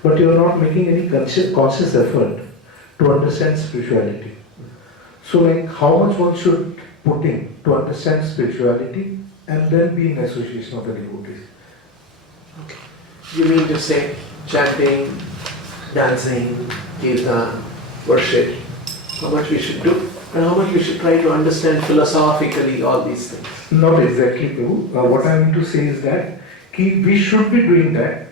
but you are not making any conscious effort to understand spirituality. So like how much one should put in to understand spirituality and then be in association of the devotees. Okay. You mean to say chanting, dancing, kirtan, worship, how much we should do and how much we should try to understand philosophically all these things? Not exactly, Prabhu. What I mean to say is that we should be doing that,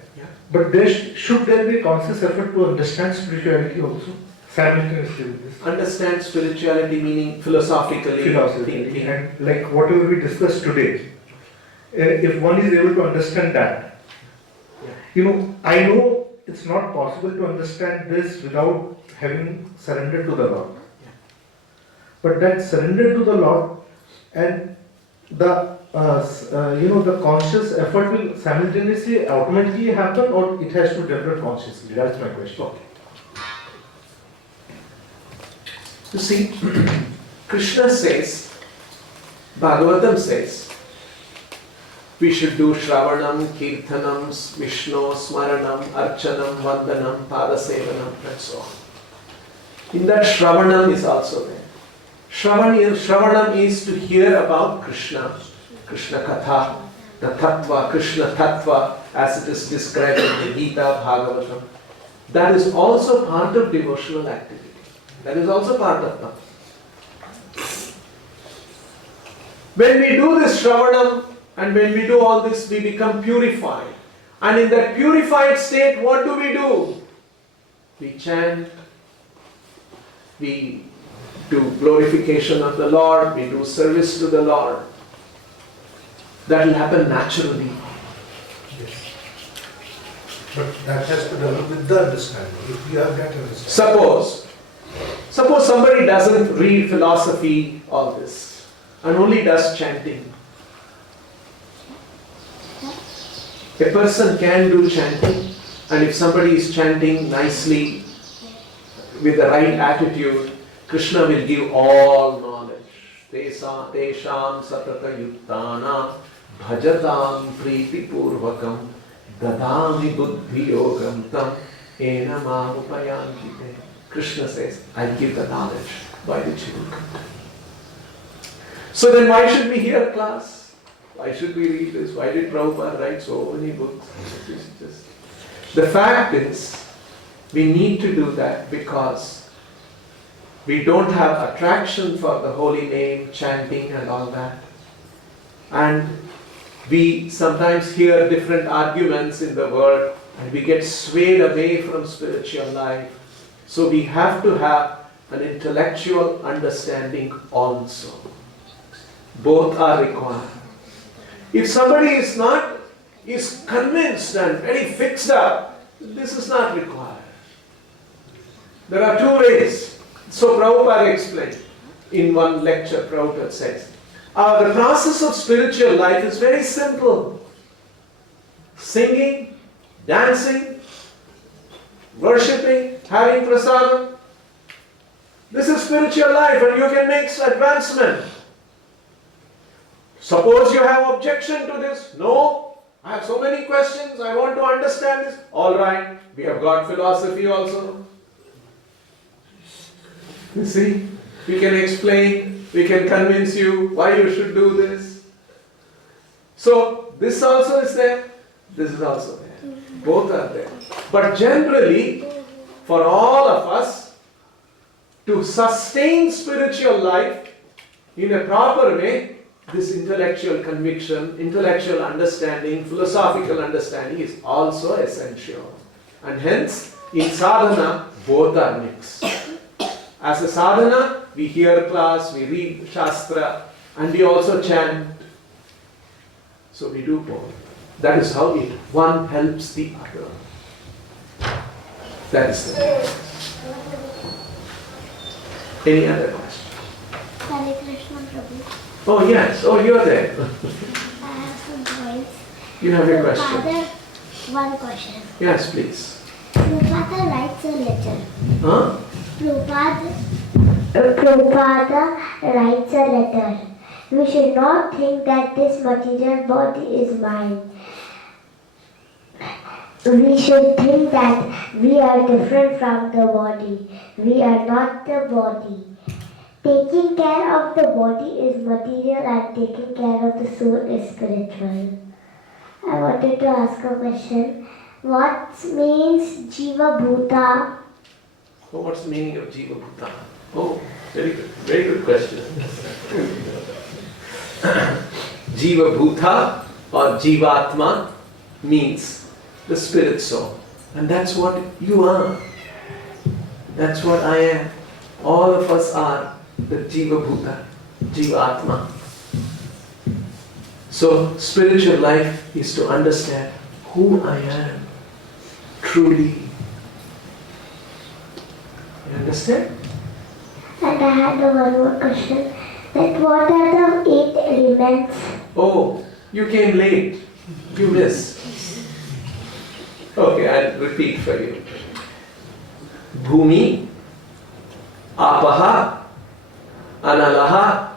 but should there be a conscious effort to understand spirituality also? Simultaneously with this. Understand spirituality meaning philosophically thinking. And like whatever we discussed today, if one is able to understand that, I know it's not possible to understand this without having surrendered to the Lord. But that surrender to the Lord and the the conscious effort will simultaneously automatically happen, or it has to develop consciously. That's my question. Okay. You see, Krishna says, Bhagavatam says, we should do Shravanam, Kirtanam, Vishnu, Smaranam, Archanam, Vandanam, Padasevanam, and so on. In that Shravanam is also there. Shravanam is to hear about Krishna, Krishna Katha, the Tattva, Krishna Tattva, as it is described in the Gita, Bhagavatam. That is also part of devotional activity. That is also part of that. When we do this Shravanam and when we do all this, we become purified. And in that purified state, what do? We chant, we do glorification of the Lord, we do service to the Lord. That will happen naturally. Yes. But that has to develop with the understanding. If we have that understanding. Suppose somebody doesn't read philosophy, all this, and only does chanting. A person can do chanting, and if somebody is chanting nicely, with the right attitude, Krishna will give all knowledge. Tesham satata yuttanam bhajatam priti purvakam dadami buddhi yogam tam ena mamupayantite. Krishna says, I give the knowledge by which you will come to. So then why should we hear class? Why should we read this? Why did Prabhupada write so many books? The fact is, we need to do that because we don't have attraction for the holy name, chanting and all that. And we sometimes hear different arguments in the world and we get swayed away from spiritual life. So we have to have an intellectual understanding also. Both are required. If somebody is convinced and very fixed up, this is not required. There are two ways. So Prabhupada explained in one lecture. Prabhupada says, the process of spiritual life is very simple. Singing, dancing, worshipping, having prasadam. This is spiritual life and you can make advancement. Suppose you have objection to this. No, I have so many questions. I want to understand this. All right, we have got philosophy also. You see, we can explain, we can convince you why you should do this. So, this also is there, this is also there. Both are there. But generally, for all of us, to sustain spiritual life in a proper way, this intellectual conviction, intellectual understanding, philosophical understanding is also essential. And hence, in sadhana, both are mixed. As a sadhana, we hear class, we read shastra, and we also chant. So we do both. That is how one helps the other. That is the difference. Any other question? Hare Krishna Prabhu. Oh yes, oh you are there. I have some points. You have a question. Father, one question. Yes, please. Prabhupada writes a letter. Huh? Prabhupada writes a letter. We should not think that this material body is mine. We should think that we are different from the body. We are not the body. Taking care of the body is material and taking care of the soul is spiritual. I wanted to ask a question. What means Jiva Bhuta? Oh, what's the meaning of Jiva Bhuta? Oh, very good question. Jiva Bhuta or Jivatma means the spirit soul. And that's what you are. That's what I am. All of us are the Jiva Bhuta, Jivatma. So spiritual life is to understand who I am truly. You understand? And I had one more question. That what are the 8 elements? Oh, you came late. You missed. Okay, I'll repeat for you. Bhumi, Apaha, Analaha,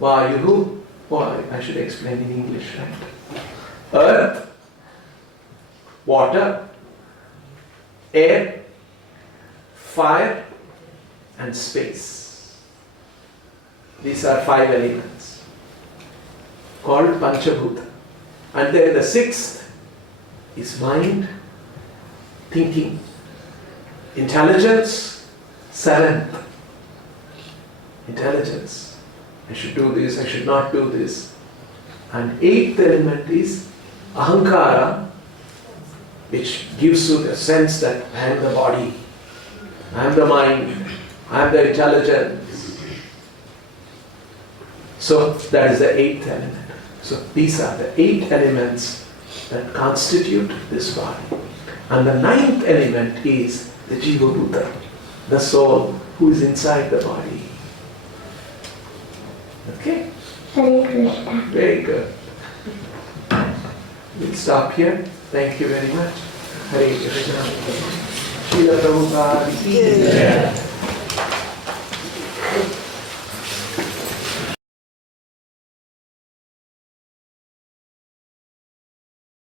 Vayuhu. Oh, I should explain in English, right? Earth, water, air, fire, and space. These are 5 elements called Panchabhuta. And then the 6th is mind, thinking, intelligence. 7th, intelligence. I should do this, I should not do this. And 8th element is Ahankara, which gives you the sense that I am the body, I am the mind, I am the intelligence. So that is the 8th element. So these are the 8 elements that constitute this body. And the 9th element is the Jiva Bhuta, the soul who is inside the body. Okay? Hare Krishna. Very good. We'll stop here. Thank you very much. Hare Krishna. Srila Prabhupada ki jai.